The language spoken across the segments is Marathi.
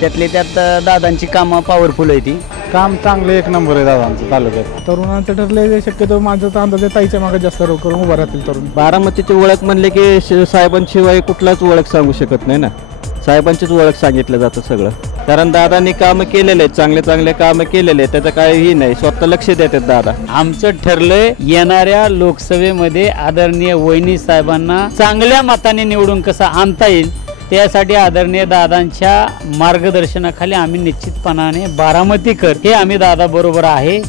त्यातले त्यात दादांची कामं पॉवरफुल आहे ती. काम चांगलं एक नंबर आहे दादांचं तालुक्यात. तरुणांचं ठरले शक्यतो माझं तर अंदाज ताईच्या मागे जास्त करून उभं राहतील तरुण. बारामतीची ओळख म्हणले की साहेबांशिवाय कुठलाच ओळख सांगू शकत नाही ना. साहेबांचीच ओळख सांगितलं जातं सगळं. कारण दादांनी कामं केलेले आहेत, चांगले चांगले कामं केलेले आहेत, त्याचं काहीही नाही, स्वतः लक्ष देतात दादा. आमचं ठरलंय येणाऱ्या लोकसभेमध्ये आदरणीय वहिनी साहेबांना चांगल्या मताने निवडून कसं आणता येईल त्यासाठी आदरणीय दादांच्या मार्गदर्शनाखाली आम्ही निश्चितपणाने बारामतीकर हे आम्ही दादा बरोबर आहे.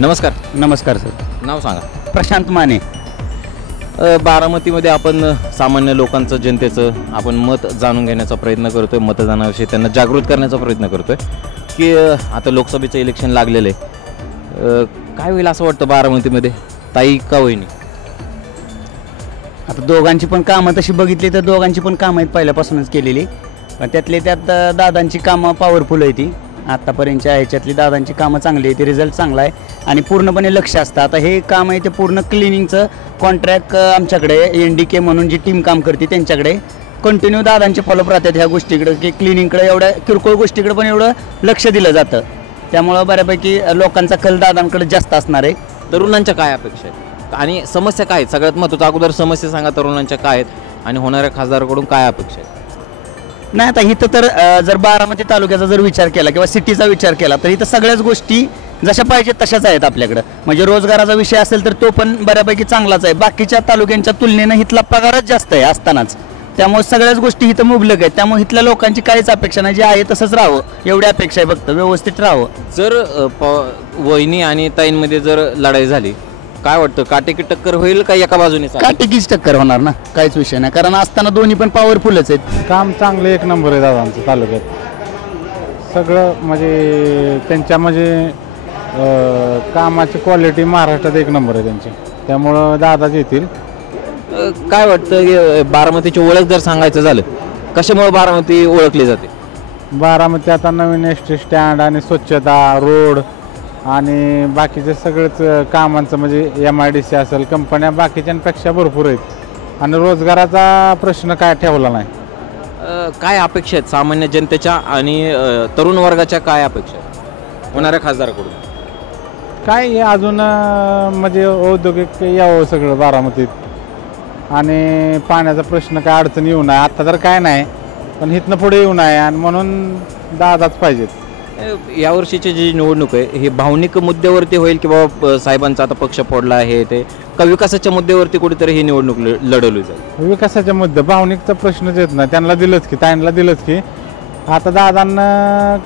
नमस्कार. नमस्कार सर. नाव सांगा. प्रशांत माने. बारामतीमध्ये आपण सामान्य लोकांचं, जनतेचं आपण मत जाणून घेण्याचा प्रयत्न करतोय, मतदानाविषयी त्यांना जागृत करण्याचा प्रयत्न करतोय की आता लोकसभेचं इलेक्शन लागलेलं आहे. काय होईल असं वाटतं बारामतीमध्ये, ताई का वहिनी? आता दोघांची पण कामं तशी बघितली तर दोघांची पण कामं आहेत पहिल्यापासूनच केलेली, पण त्यातले त्यात दादांची कामं पॉवरफुल आहे ती. आत्तापर्यंतच्या ह्याच्यातली दादांची कामं चांगली आहे, ती रिझल्ट चांगला आहे आणि पूर्णपणे लक्ष असतं. आता हे काम आहे ते पूर्ण क्लिनिंगचं कॉन्ट्रॅक्ट आमच्याकडे NDK म्हणून जी टीम काम करते त्यांच्याकडे कंटिन्यू दादांचे फॉलोअप राहतात ह्या गोष्टीकडे की क्लिनिंगकडे एवढ्या किरकोळ गोष्टीकडे पण एवढं लक्ष दिलं जातं. त्यामुळं बऱ्यापैकी लोकांचा कल दादांकडे जास्त असणार आहे. तरुणांच्या काय अपेक्षा आहेत आणि समस्या काय आहेत? सगळ्यात महत्त्वाचं अगोदर समस्या सांगा तरुणांच्या काय आहेत आणि होणाऱ्या खासदाराकडून काय अपेक्षा आहेत? नाही, आता इथं तर जर बारामती तालुक्याचा जर विचार केला किंवा सिटीचा विचार केला तर इथं सगळ्याच गोष्टी जशा पाहिजेत तशाच आहेत आपल्याकडं. म्हणजे रोजगाराचा विषय असेल तर तो पण बऱ्यापैकी चांगलाच आहे. बाकीच्या तालुक्यांच्या तुलनेनं इथला पगारच जास्त आहे असतानाच, त्यामुळे सगळ्याच गोष्टी इथं मुबलक आहेत. त्यामुळे इथल्या लोकांची काहीच अपेक्षा नाही, जे आहे तसंच राहावं एवढी अपेक्षा आहे, फक्त व्यवस्थित राहावं. जर वहिनी आणि ताईंमध्ये जर लढाई झाली काय वाटतं, काटेकी टक्कर होईल का एका बाजूने? काटेकीच टक्कर होणार ना, काहीच विषय नाही, कारण असताना दोन्ही पण पॉवरफुलच आहेत. काम चांगलं एक नंबर आहे दादांचं तालुक्यात. सगळं म्हणजे त्यांच्या म्हणजे कामाची क्वालिटी महाराष्ट्रात एक नंबर आहे त्यांची, त्यामुळं दादाच येतील. काय वाटतं की बारामतीची ओळख जर सांगायचं झालं कशामुळे बारामती ओळखली जाते? बारामती आता नवीन एसटी स्टँड आणि स्वच्छता, रोड आणि बाकीचे सगळंच कामांचं म्हणजे MIDC असेल, कंपन्या बाकीच्यांपेक्षा भरपूर आहेत आणि रोजगाराचा प्रश्न काय ठेवला नाही. काय अपेक्षा आहेत सामान्य जनतेच्या आणि तरुण वर्गाच्या, काय अपेक्षा आहेत होणाऱ्या खासदाराकडून? काय अजून म्हणजे औद्योगिक यावं सगळं बारामतीत आणि पाण्याचा प्रश्न काय अडचण येऊ नये. आत्ता तर काय नाही, पण इथनं पुढे येऊ नये आणि म्हणून दादाच पाहिजेत. यावर्षीची जी निवडणूक आहे ही भावनिक मुद्द्यावरती होईल की बाबा साहेबांचा आता पक्ष फोडला आहे ते, का विकासाच्या मुद्द्यावरती कुठेतरी ही निवडणूक लढवली जाईल? विकासाच्या मुद्दे, भावनिकचा प्रश्नच येत नाही. त्यांना दिलंच की, ताईंना दिलंच की, आता दादांना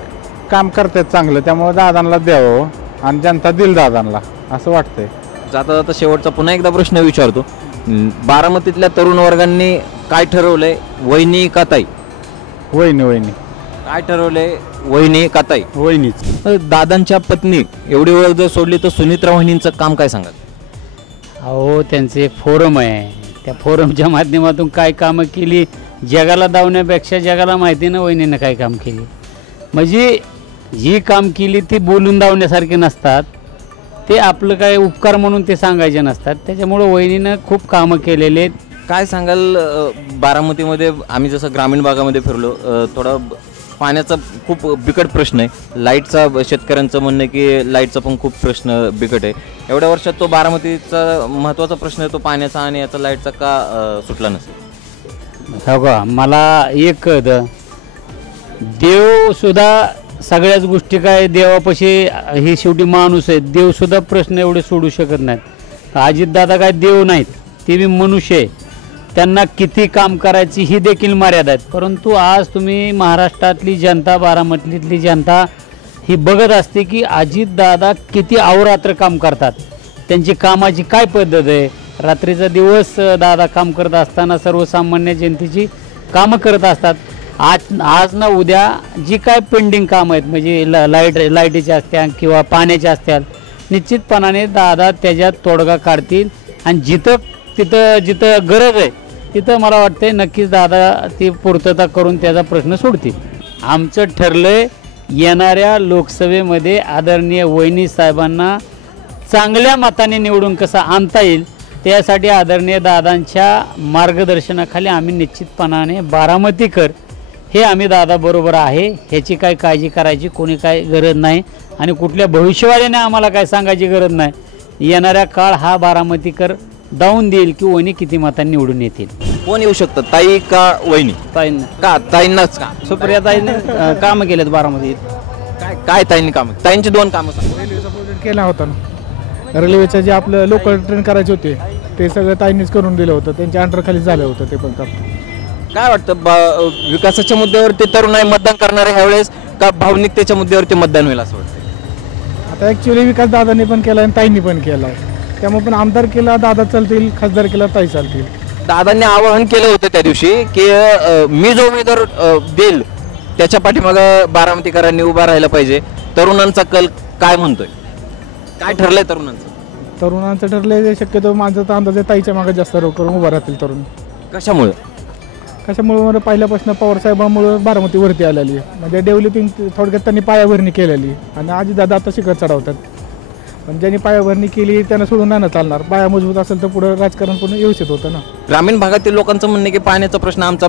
काम करतात चांगलं, त्यामुळे दादांना द्यावं आणि जनता दिल दादांना असं वाटतंय. जाता जाता शेवटचा पुन्हा एकदा प्रश्न विचारतो, बारामतीतल्या तरुण वर्गांनी काय ठरवलंय, वहिनी का ताई? वहिनी. वहिनी. काय ठरवलंय, वहिनी का ताई? वहिनीच. दादांच्या पत्नी एवढी ओळख जर सोडली तर सुनित्रा वहिनींचं काम काय सांगाल? अहो, त्यांचे एक फोरम आहे, त्या फोरमच्या माध्यमातून काय कामं केली जगाला दावण्यापेक्षा जगाला माहिती ना वहिनीनं काय काम केली. म्हणजे जी काम केली ती बोलून दावण्यासारखे नसतात, ते आपलं काय उपकार म्हणून ते सांगायचे नसतात. त्याच्यामुळं वहिनीनं खूप कामं केलेले आहेत. काय सांगाल, बारामतीमध्ये आम्ही जसं ग्रामीण भागामध्ये फिरलो, थोडा पाण्याचा खूप बिकट प्रश्न आहे, लाईटचा शेतकऱ्यांचं म्हणणं आहे की लाईटचा पण खूप प्रश्न बिकट आहे. एवढ्या वर्षात तो बारामतीचा महत्त्वाचा प्रश्न आहे तो पाण्याचा आणि याचा लाईटचा का सुटला नसेल? हो का, मला एक कळतं, देवसुद्धा सगळ्याच गोष्टी काय देवापाशी हे शेवटी माणूस आहे, देवसुद्धा प्रश्न एवढे सोडू शकत नाहीत. अजितदादा काय देव नाहीत, ते बी मनुष्य आहे, त्यांना किती काम करायची ही देखील मर्यादा आहेत. परंतु आज तुम्ही महाराष्ट्रातली जनता, बारामतीतली जनता ही बघत असते की अजितदादा किती अहोरात्र काम करतात, त्यांची कामाची काय पद्धत आहे. रात्रीचा दिवस दादा काम करत असताना सर्वसामान्य जनतेची कामं करत असतात. आज ना उद्या जी काय पेंडिंग कामं आहेत म्हणजे लाईटीचे असतील किंवा पाण्याचे असतील, निश्चितपणाने दादा त्याच्यात तोडगा काढतील आणि जिथं गरज आहे तिथं मला वाटतं नक्कीच दादा ती पूर्तता करून त्याचा प्रश्न सोडतील. आमचं ठरलंय येणाऱ्या लोकसभेमध्ये आदरणीय वहिनी साहेबांना चांगल्या मताने निवडून कसा आणता येईल त्यासाठी आदरणीय दादांच्या मार्गदर्शनाखाली आम्ही निश्चितपणाने बारामतीकर हे आम्ही दादाबरोबर आहे, ह्याची काय काळजी करायची कोणी काय गरज नाही आणि कुठल्या भविष्यवाल्याने आम्हाला काय सांगायची गरज नाही. येणाऱ्या काळ हा बारामतीकर दावून देईल की वहिनी किती मतांनी निवडून येतील. कोण येऊ शकतं, ताई का वहिनी? ताईंना का ताईंनाच का? सुप्रिया ताईने कामं केलेत बारामतीत. काय काय ताईंनी काम, ताईंची 2 कामं सांगा. रेल्वेचा प्रोजेक्ट केला होता ना, रेल्वेचं जे आपलं लोकल ट्रेन करायचे होते ते सगळं ताईंनीच करून दिलं होतं, त्यांच्या अंडरखाली झालं होतं ते पण काम. काय वाटतं विकासाच्या मुद्द्यावरती तरुणाई मतदान करणारे ह्यावेळेस का भावनिकतेच्या मुद्द्यावरती मतदान होईल असं वाटतं? आता ॲक्च्युली विकास दादांनी पण केला आणि ताईंनी पण केला आहे, त्यामुळे पण आमदार केला दादा चालतील, खासदार केला ताई चालतील. दादांनी आवाहन केलं होतं त्या दिवशी की मी जो उमेदवार देईल त्याच्या पाठीमागं बारामतीकरांनी उभा राहायला पाहिजे. तरुणांचा कल काय म्हणतोय, काय ठरलंय तरुणांचं? तरुणांचं ठरलंय शक्यतो माझा तर अंदाज आहे ताईच्या मागे जास्त करून उभा राहतील तरुण. कशामुळे? कशामुळे पहिल्यापासून पवारसाहेबांमुळे बारामती वरती आलेली आहे, म्हणजे डेव्हलपिंग थोडक्यात त्यांनी पायाभरणी केलेली आणि आजी दादा आता शिखर चढवतात. पण ज्यांनी पायाभरणी केली त्यांना सोडून नाही चालणार, पाया मजबूत असेल तर पुढे राजकारण पूर्ण व्यवस्थित होतं ना. ग्रामीण भागातील लोकांचं म्हणणं की पाण्याचा प्रश्न आमचा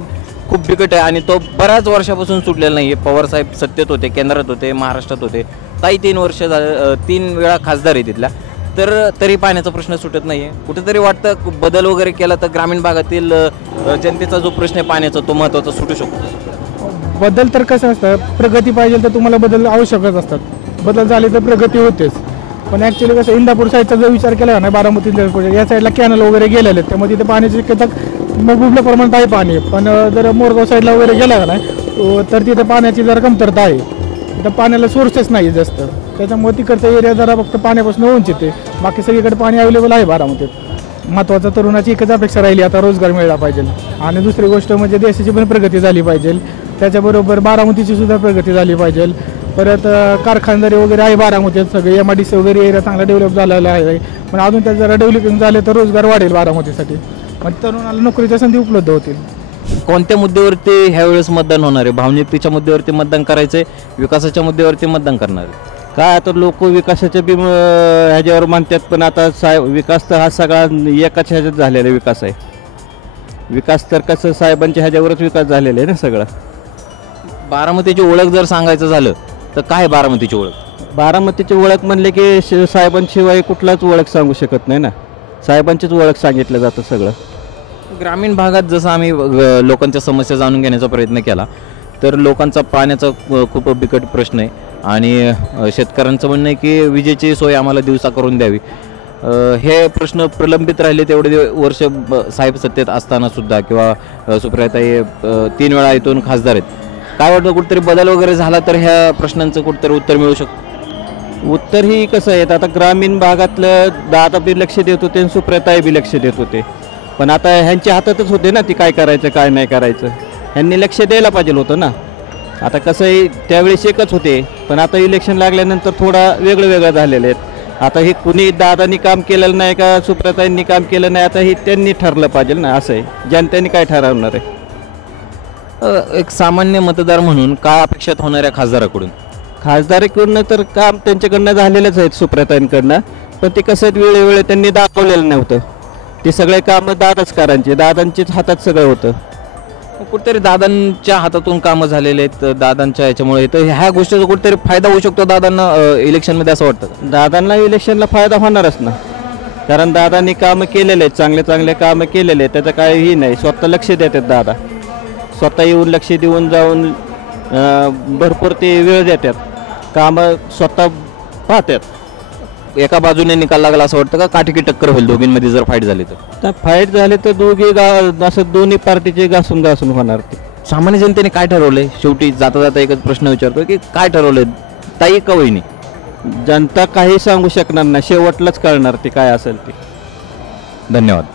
खूप बिकट आहे आणि तो बऱ्याच वर्षापासून सुटलेला नाही आहे. पवारसाहेब सत्तेत होते, केंद्रात होते, महाराष्ट्रात होते, ताई 3 वर्ष 3 वेळा खासदार आहे तिथल्या, तर तरी पाण्याचा प्रश्न सुटत नाही आहे. कुठेतरी वाटतं बदल वगैरे केला तर ग्रामीण भागातील जनतेचा जो प्रश्न आहे पाण्याचा तो महत्त्वाचा सुटू शकतो. बदल तर कसं असतं, प्रगती पाहिजे तर तुम्हाला बदल आवश्यकच असतात, बदल झाले तर प्रगती होतेच. पण ॲक्च्युली कसं इंदापूर साईडचा जर विचार केला ना, बारामती या साईडला कॅनल वगैरे गेलेले आहेत, त्यामध्ये तिथे पाण्याची शक्यता मुबलक प्रमाणात आहे पाणी. पण जर मोरगाव साईडला वगैरे गेला का नाही तर तिथे पाण्याची जरा कमतरता आहे, तिथं पाण्याला सोर्सेस नाही जास्त, त्याच्यामुळे तिकडचा एरिया जरा फक्त पाण्यापासून वंचित आहे. बाकी सगळीकडे पाणी अवेलेबल आहे बारामतीत. महत्त्वाचं तरुणाची एकच अपेक्षा राहिली आता, रोजगार मिळाला पाहिजे. आणि दुसरी गोष्ट म्हणजे देशाची पण प्रगती झाली पाहिजे, त्याच्याबरोबर बारामतीची सुद्धा प्रगती झाली पाहिजे. परत कारखानदारी वगैरे आहे बारामतीत, सगळे MIDC वगैरे एरिया चांगला डेव्हलप झालेला आहे, पण अजून त्यात जरा डेव्हलपिंग झाले तर रोजगार वाढेल बारामतीसाठी, पण तरुणाला नोकरीच्या संधी उपलब्ध होतील. कोणत्या मुद्द्यावरती ह्यावेळेस मतदान होणार आहे? भावनिकतेच्या मुद्द्यावरती मतदान करायचंय, विकासाच्या मुद्द्यावरती मतदान करणार आहे? काय आता लोक विकासाच्या बी ह्याच्यावर मानतात, पण आता विकास तर हा सगळा एकाच ह्याच्यात झालेला विकास आहे. विकास तर कसं साहेबांच्या ह्याच्यावरच विकास झालेला आहे ना सगळा. बारामतीची ओळख जर सांगायचं झालं तर काय बारामतीची ओळख? बारामतीची ओळख म्हणले की साहेबांशिवाय कुठलाच ओळख सांगू शकत नाही ना, साहेबांचीच ओळख सांगितलं जातं सगळं. ग्रामीण भागात जसं आम्ही लोकांच्या समस्या जाणून घेण्याचा प्रयत्न केला तर लोकांचा पाण्याचा खूप बिकट प्रश्न आहे आणि शेतकऱ्यांचं म्हणणं आहे की विजेची सोय आम्हाला दिवसा करून द्यावी. हे प्रश्न प्रलंबित राहिले तेवढे वर्ष साहेब सत्तेत असताना सुद्धा, किंवा सुप्रियाताई 3 वेळा इथून खासदार आहेत. काय वाटतं कुठेतरी बदल वगैरे झाला तर ह्या प्रश्नांचं कुठेतरी उत्तर मिळू शकतं? उत्तर ही कसं आहे, आता ग्रामीण भागातलं दादा बी लक्ष देत होते आणि सुप्रियाताई बी लक्ष देत होते, पण आता ह्यांच्या हातातच होते ना ती काय करायचं काय नाही करायचं. ह्यांनी लक्ष द्यायला पाहिजे होतं ना. आता कसं आहे, त्यावेळेस एकच होते, पण आता इलेक्शन लागल्यानंतर थोडा वेगळं झालेले आहेत. आता हे कुणी दादांनी काम केलेलं नाही का सुप्रियाताईंनी काम केलं नाही, आता हे त्यांनी ठरलं पाहिजे ना. असं आहे, जनतेने काय ठरवणार आहे? एक सामान्य मतदार म्हणून काय अपेक्षित होणाऱ्या खासदाराकडून? खासदारीकडनं तर काम त्यांच्याकडनं झालेलंच आहेत सुप्रियाताईंकडनं, पण ते कसं वेळोवेळी त्यांनी दाखवलेलं नव्हतं. ते सगळे कामं दादाच करायचे, दादांच्याच हातात सगळं होतं. कुठेतरी दादांच्या हातातून कामं झालेले आहेत दादांच्या याच्यामुळे, तर ह्या गोष्टीचा कुठेतरी फायदा होऊ शकतो दादांना इलेक्शनमध्ये असं वाटतं? दादांना इलेक्शनला फायदा होणारच ना, कारण दादांनी कामं केलेले आहेत, चांगले कामं केलेले आहेत, त्याचं काहीही नाही. स्वतः लक्ष देतात दादा, स्वतः येऊन लक्ष देऊन जाऊन भरपूर ते वेळ देतात, कामं स्वतः पाहतात. एका बाजूने निकाल लागला असं वाटतं का काठीकी टक्कर होईल दोघींमध्ये जर फाईट झाली तर? फाईट झाली तर असं दोन्ही पार्टीचे घासून होणार. ते सामान्य जनतेने काय ठरवलंय? शेवटी जाता जाता एकच प्रश्न विचारतो की काय ठरवलंय, ताई का वहिनी? जनता काही सांगू शकणार नाही, शेवटलाच कळणार ते काय असेल ते. धन्यवाद.